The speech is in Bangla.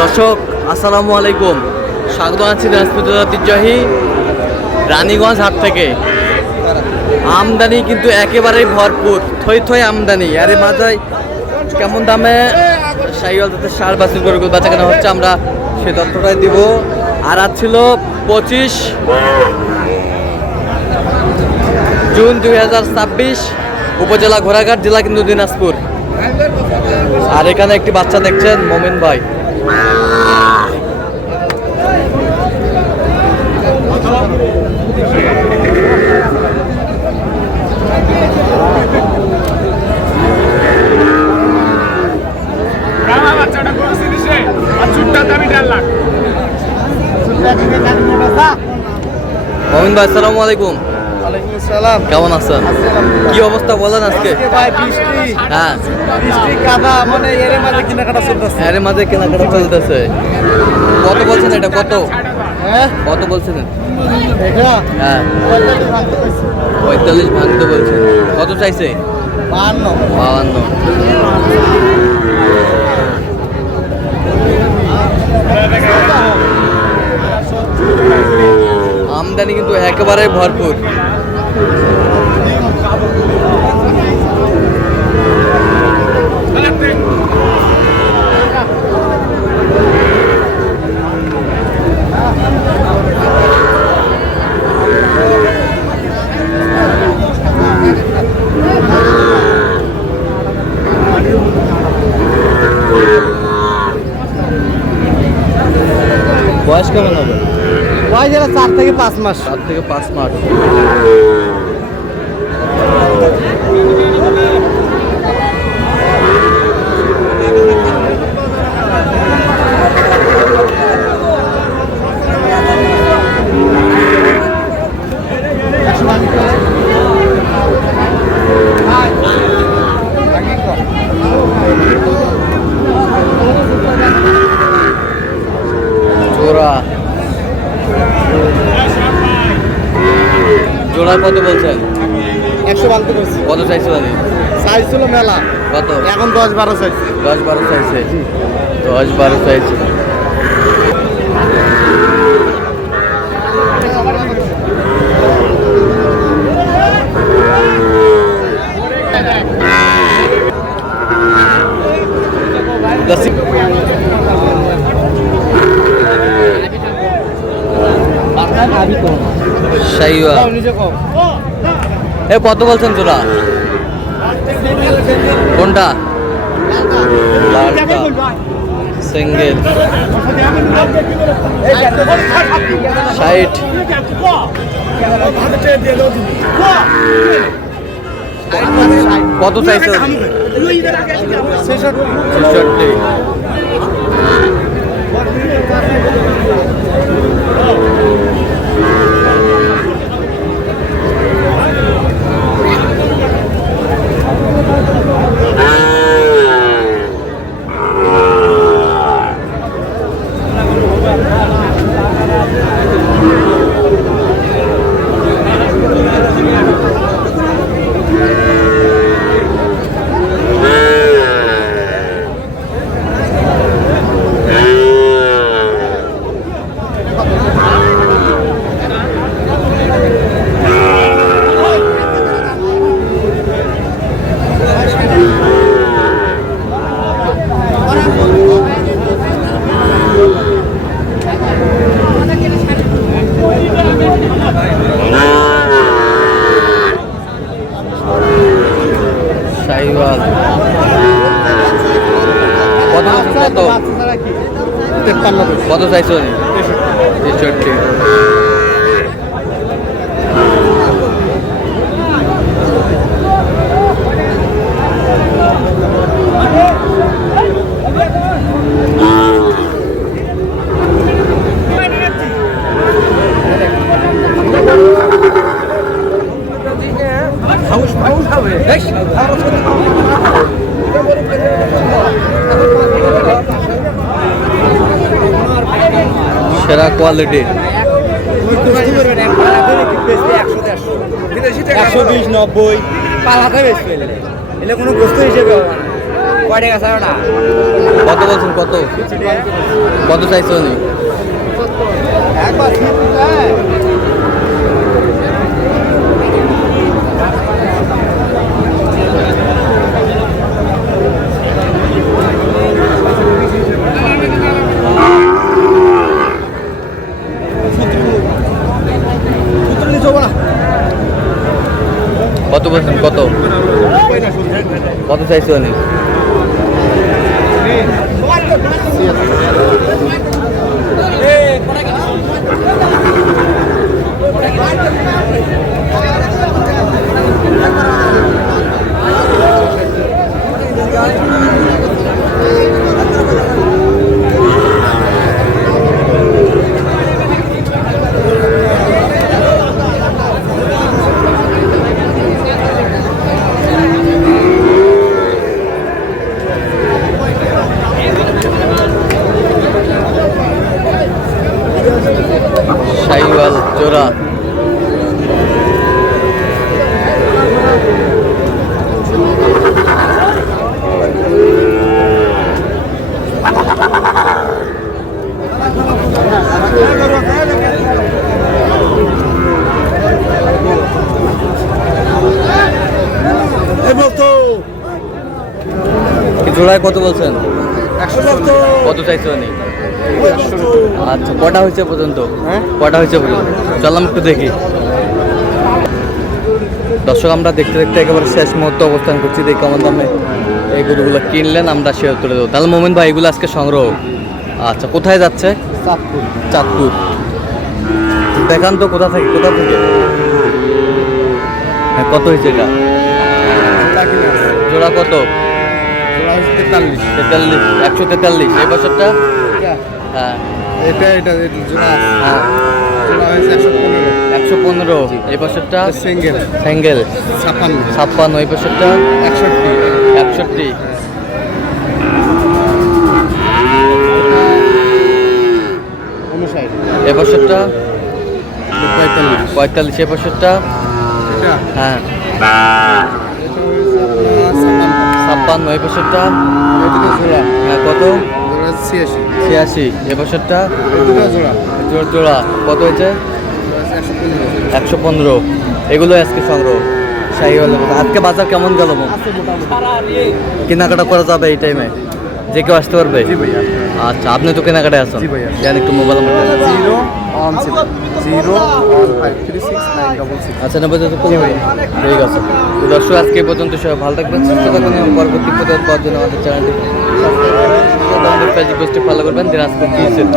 দর্শক আসসালামু আলাইকুম, স্বাগত আছি দিনাজপুর ঐতিহ্যবাহী রানীগঞ্জ হাট থেকে। আমদানি কিন্তু একেবারেই ভরপুর, থই থই আমদানি। আরে মাথায় কেমন দামে শাহিওয়াল জাতের ষাঁড় বাছুর গরুগুলো বেচা কেনা হচ্ছে আমরা সে তথ্যটাই দিব। আর আজ ছিল 25 জুন 2026, উপজেলা ঘোড়াঘাট, জেলা কিন্তু দিনাজপুর। আর এখানে একটি বাচ্চা দেখছেন মোমিন ভাই। মোমিন ভাই আসসালামু আলাইকুম। কেমন আছেন? কি অবস্থা বলেন আজকে? হ্যাঁ, এর মাঝে কেনাকাটা চলতেছে। কত বলছেন এটা? কত বলছেন? হ্যাঁ, 45 ভাঙতে বলছেন। কত চাইছে? 52। আমদানি কিন্তু একেবারে ভরপুর। বয়স কেমন হবে? বয়স 4 থেকে 5 মাস। 4 থেকে 5 মাস। জোড়া কত বলছেন? 100 বানতে বলছি। কত চাইছে? সাইজ ছিল মেলা। কত? এখন 10-12 চাইছে। 10-12 চাইছে। 10-12 চাইছে। এ কত বলছেন জোড়া? কোনটা? সিঙ্গেল 60। কত চাইছে? 66। কত চাইছো? 63। সেরা কোয়ালিটির 120-90 পালাতে বেশি এলে কোনো গোস্ত হিসেবে হবে না। কত বলছেন? কত কত চাইছো উনি? কত বলছেন? কত কত চাইছো উনি? শাহিওয়াল জোড়া জোড়ায় কত বলছেন? 100 কত চাইছো উনি? আচ্ছা, কটা হয়েছে পর্যন্ত? হ্যাঁ? কটা হয়েছে পর্যন্ত? চললাম একটু দেখি। দর্শক, আমরা দেখতে দেখতে একেবারে শেষ মুহূর্তে অবস্থান করছি। দেখি কেমন দামে এই গরুগুলো কিনলেন, আমরা শেয়ার করে দেবো। তাহলে মোমেন ভাই, এগুলো আজকে সংগ্রহ। আচ্ছা, কোথায় যাচ্ছে? চাঁদপুর। চাঁদপুর। দেখান তো কোথা থেকে? হ্যাঁ, কত হয়েছে এটা? জোড়া কত? 43। 43, 143। এই বছরটা? হ্যাঁ এটা জোড়া হ্যাঁ, জোড়া হয়েছে 115। 115। এই বছরটা? সিঙ্গেল স্যাঙ্গেল 56। 56। এই বছরটা? 61। 61। এই বছরটা? 45। 45। এই বছরটা? এটা হ্যাঁ, এটা হয়েছে আপনার 56। এই বছরটা? এই দুটো জোড়া হ্যাঁ, কত? জোড়া 86। 86। এই বছরটা? এই দুটো জোড়া জোড়া কত হয়েছে? জোড়া আছে 115। 115। এগুলো আজকে সংগ্রহ। শাহিওয়াল। আজকে বাজার কেমন গেল? আছে মোটামুটি। কেনাকাটা করা যাবে এই টাইমে? যে কেউ আসতে পারবে? জি ভাইয়া। আচ্ছা, আপনি তো কেনাকাটায় আছেন। জি ভাইয়া। জান একটু মোবাইল নাম্বার দেন। 015369666। আচ্ছা, 90 ঠিক আছে। তো দর্শক, আজকে এই পর্যন্ত সবাই ভালো থাকবেন, সুস্থ থাকবেন এবং পরবর্তী প্রতিবাদ পাওয়ার জন্য আমাদের চ্যানেলটি সাবস্ক্রাইব করবেন, ফেসবুক পেজটি ফলো করবেন। দিনাজপুর কি চিত্র।